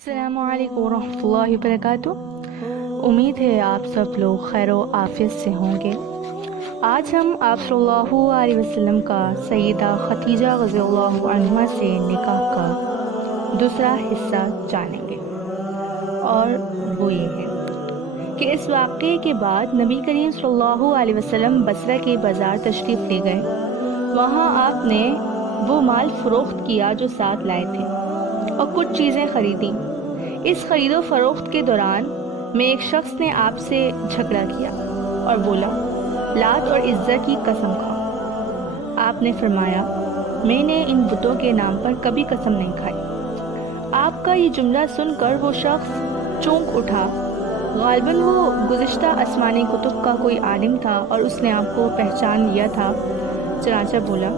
السلام علیکم ورحمۃ اللہ وبرکاتہ۔ امید ہے آپ سب لوگ خیر و عافیت سے ہوں گے۔ آج ہم آپ صلی اللہ علیہ وسلم کا سیدہ خدیجہ رضی اللہ عنہا سے نکاح کا دوسرا حصہ جانیں گے، اور وہ یہ ہے کہ اس واقعے کے بعد نبی کریم صلی اللہ علیہ وسلم بصرہ کے بازار تشریف لے گئے۔ وہاں آپ نے وہ مال فروخت کیا جو ساتھ لائے تھے اور کچھ چیزیں خریدیں۔ اس خرید و فروخت کے دوران میں ایک شخص نے آپ سے جھگڑا کیا اور بولا، لات اور عزہ کی قسم کھاؤ۔ آپ نے فرمایا، میں نے ان بتوں کے نام پر کبھی قسم نہیں کھائی۔ آپ کا یہ جملہ سن کر وہ شخص چونک اٹھا۔ غالباً وہ گزشتہ آسمانی کتب کا کوئی عالم تھا اور اس نے آپ کو پہچان لیا تھا، چنانچہ بولا،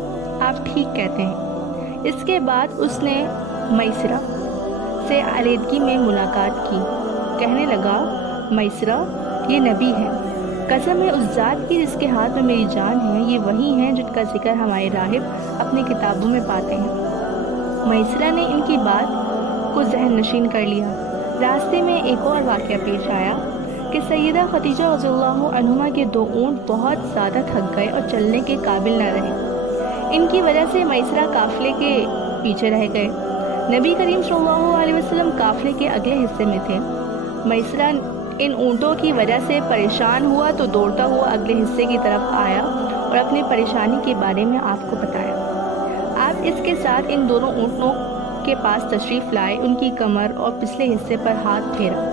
آپ ٹھیک کہتے ہیں۔ اس کے بعد اس نے میسرہ سے علیحدگی میں ملاقات کی۔ کہنے لگا، میسرہ، یہ نبی ہے، قسم ہے اس ذات کی جس کے ہاتھ میں میری جان ہے، یہ وہی ہیں جن کا ذکر ہمارے راہب اپنی کتابوں میں پاتے ہیں۔ میسرہ نے ان کی بات کو ذہن نشین کر لیا۔ راستے میں ایک اور واقعہ پیش آیا کہ سیدہ خدیجہ رضی اللہ عنہا کے 2 اونٹ بہت زیادہ تھک گئے اور چلنے کے قابل نہ رہے۔ ان کی وجہ سے میسرہ قافلے کے پیچھے رہ گئے۔ نبی کریم صلی اللہ علیہ وسلم قافلے کے اگلے حصے میں تھے۔ میسرہ ان اونٹوں کی وجہ سے پریشان ہوا تو دوڑتا ہوا اگلے حصے کی طرف آیا اور اپنی پریشانی کے بارے میں آپ کو بتایا۔ آپ اس کے ساتھ ان دونوں اونٹوں کے پاس تشریف لائے، ان کی کمر اور پچھلے حصے پر ہاتھ پھیرا،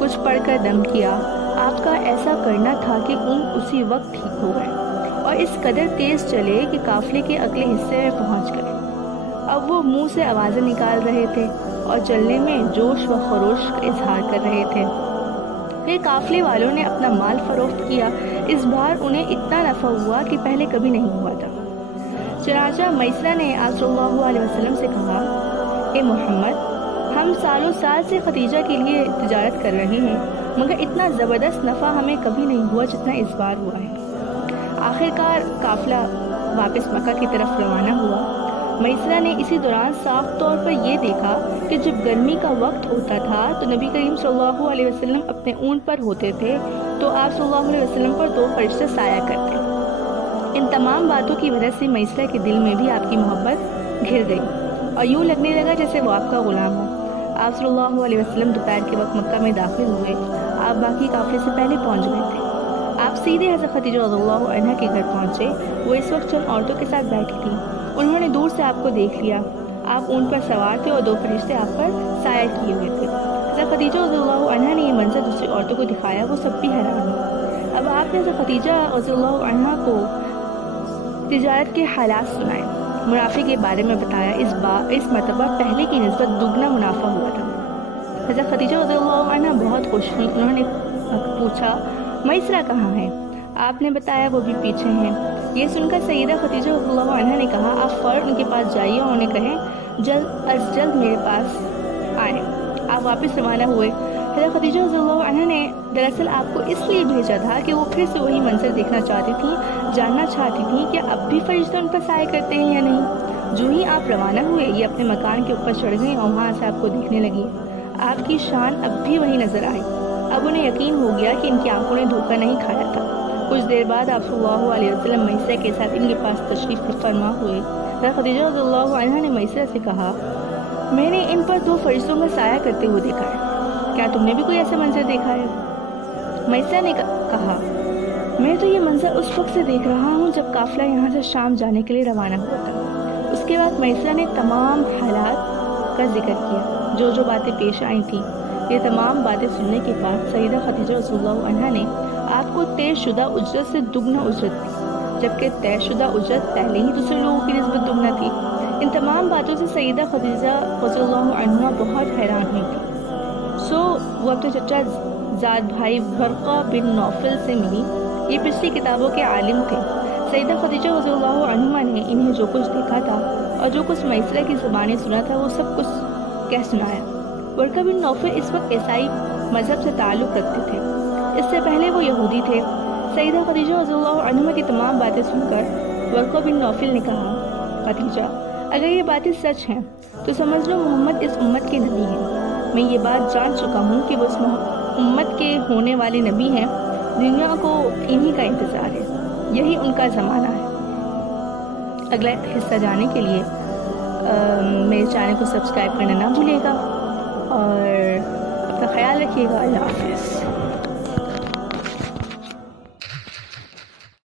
کچھ پڑھ کر دم کیا۔ آپ کا ایسا کرنا تھا کہ اونٹ اسی وقت ٹھیک ہو گئے اور اس قدر تیز چلے کہ قافلے کے اگلے حصے میں پہنچ گئے۔ اب وہ منہ سے آوازیں نکال رہے تھے اور چلنے میں جوش و خروش کا اظہار کر رہے تھے۔ پھر قافلے والوں نے اپنا مال فروخت کیا۔ اس بار انہیں اتنا نفع ہوا کہ پہلے کبھی نہیں ہوا تھا۔ چنانچہ میسرہ نے آپ صلی اللہ علیہ وسلم سے کہا، اے محمد، ہم سالوں سال سے خدیجہ کے لیے تجارت کر رہے ہیں، مگر اتنا زبردست نفع ہمیں کبھی نہیں ہوا جتنا اس بار ہوا ہے۔ آخرکار قافلہ واپس مکہ کی طرف روانہ ہوا۔ میسرہ نے اسی دوران صاف طور پر یہ دیکھا کہ جب گرمی کا وقت ہوتا تھا تو نبی کریم صلی اللہ علیہ وسلم اپنے اونٹ پر ہوتے تھے تو آپ صلی اللہ علیہ وسلم پر 2 فرشتے سایہ کرتے۔ ان تمام باتوں کی وجہ سے میسرہ کے دل میں بھی آپ کی محبت گھر گئی اور یوں لگنے لگا جیسے وہ آپ کا غلام ہو۔ آپ صلی اللہ علیہ وسلم دوپہر کے وقت مکہ میں داخل ہوئے۔ آپ باقی قافلے سے پہلے پہنچ گئے تھے۔ آپ سیدھے حضرت خدیجہ رضی اللہ عنہا کے گھر پہنچے۔ وہ اس وقت چند عورتوں کے ساتھ بیٹھی تھی۔ انہوں نے دور سے آپ کو دیکھ لیا۔ آپ اونٹ پر سوار تھے اور 2 فرشتے آپ پر سایہ کیے ہوئے تھے۔ حضرت خدیجہ رضی اللہ عنہا نے یہ منظر دوسری عورتوں کو دکھایا، وہ سب بھی حیران ہوئے۔ اب آپ نے حضرت خدیجہ رضی اللہ عنہا کو تجارت کے حالات سنائے، منافع کے بارے میں بتایا۔ اس مرتبہ پہلے کی نسبت دگنا منافع ہوا تھا۔ حضرت خدیجہ رضی اللہ عنہا بہت خوش ہوئی۔ انہوں نے پوچھا، میسرہ کہاں ہے؟ آپ نے بتایا وہ بھی پیچھے ہیں۔ یہ سن کر سیدہ خدیجہ رضی اللہ عنہا نے کہا، آپ فوراً ان کے پاس جائیے اور انہیں کہیں جلد از جلد میرے پاس آئیں۔ آپ واپس روانہ ہوئے۔ حضرت خدیجہ رضی اللہ عنہا نے دراصل آپ کو اس لیے بھیجا تھا کہ وہ پھر سے وہی منظر دیکھنا چاہتی تھیں، جاننا چاہتی تھیں کہ اب بھی فرشتے ان پر سایہ کرتے ہیں یا نہیں۔ جو ہی آپ روانہ ہوئے، یہ اپنے مکان کے اوپر چڑھ گئیں اور وہاں سے آپ کو دیکھنے لگی۔ آپ کی شان اب بھی وہی نظر آئی۔ اب انہیں یقین ہو گیا کہ ان کی آنکھوں نے دھوکہ نہیں کھایا تھا۔ کچھ دیر بعد آپ صلی اللہ علیہ وسلم میسرہ کے ساتھ ان کے پاس تشریف فرما ہوئے۔ حضرت خدیجہ رضی اللہ عنہا نے میسرہ سے کہا، میں نے ان پر 2 فرشتوں کا سایہ کرتے ہوئے دیکھا ہے، کیا تم نے بھی کوئی ایسا منظر دیکھا ہے؟ میسرہ نے کہا، میں تو یہ منظر اس وقت سے دیکھ رہا ہوں جب قافلہ یہاں سے شام جانے کے لیے روانہ ہوا تھا۔ اس کے بعد میسرہ نے تمام حالات کا ذکر کیا، جو باتیں پیش آئی تھیں۔ یہ تمام باتیں سننے کے بعد سیدہ خدیجہ رضی اللہ عنہا نے آپ کو طے شدہ اجرت سے دگنا اجرت دی، جبکہ طے شدہ اجرت پہلے ہی دوسرے لوگوں کی نسبت دگنا تھی۔ ان تمام باتوں سے سیدہ خدیجہ رضی اللہ عنہا بہت حیران ہوئی تھی۔ وہ اپنے چچا زاد بھائی ورقہ بن نوفل سے ملی۔ یہ پچھلی کتابوں کے عالم تھے۔ سیدہ خدیجہ رضی اللہ عنہا نے انہیں جو کچھ دیکھا تھا اور جو کچھ میسرہ کی زبانیں سنا تھا وہ سب کچھ کہہ سنایا۔ ورقہ بن نوفل اس وقت عیسائی مذہب سے تعلق رکھتے تھے، اس سے پہلے وہ یہودی تھے۔ سیدہ خدیجہ رضی اللہ عنہا کی تمام باتیں سن کر ورقہ بن نوفل نے کہا، خدیجہ، اگر یہ باتیں سچ ہیں تو سمجھ لو محمد اس امت کے نبی ہیں۔ میں یہ بات جان چکا ہوں کہ وہ اس امت کے ہونے والے نبی ہیں. دنیا کو انہی کا انتظار ہے، یہی ان کا زمانہ ہے. اگلا حصہ جاننے کے لیے میرے چینل کو سبسکرائب کرنا نہ بھولیے گا اور اپنا خیال رکھیے گا. اللہ حافظ.